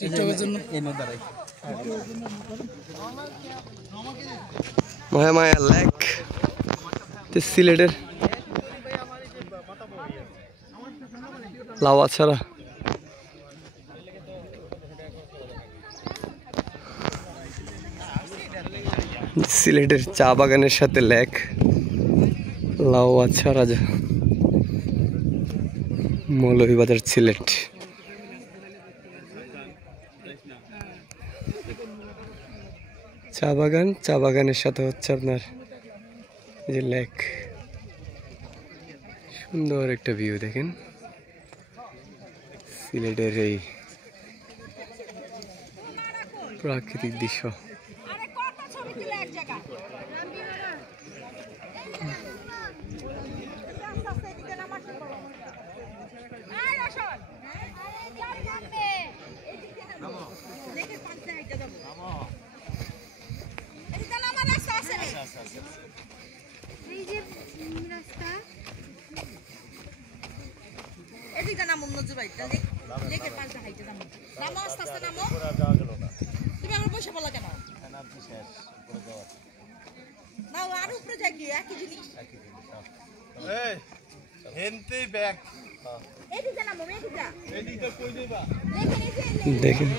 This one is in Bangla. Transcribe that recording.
টিকটকের জন্য মায়া মায়া লেক সিলেটের লাওয়া ছাড়া সিলেটের চা বাগানের সাথে লেক লাওয়া ছাড়া যা মৌলভীবাজার সিলেট চা বাগানের সাথে হচ্ছে আপনার এই যে লেক সুন্দর একটা ভিউ দেখেন সিলেটের এই প্রাকৃতিক দৃশ্য দেখেন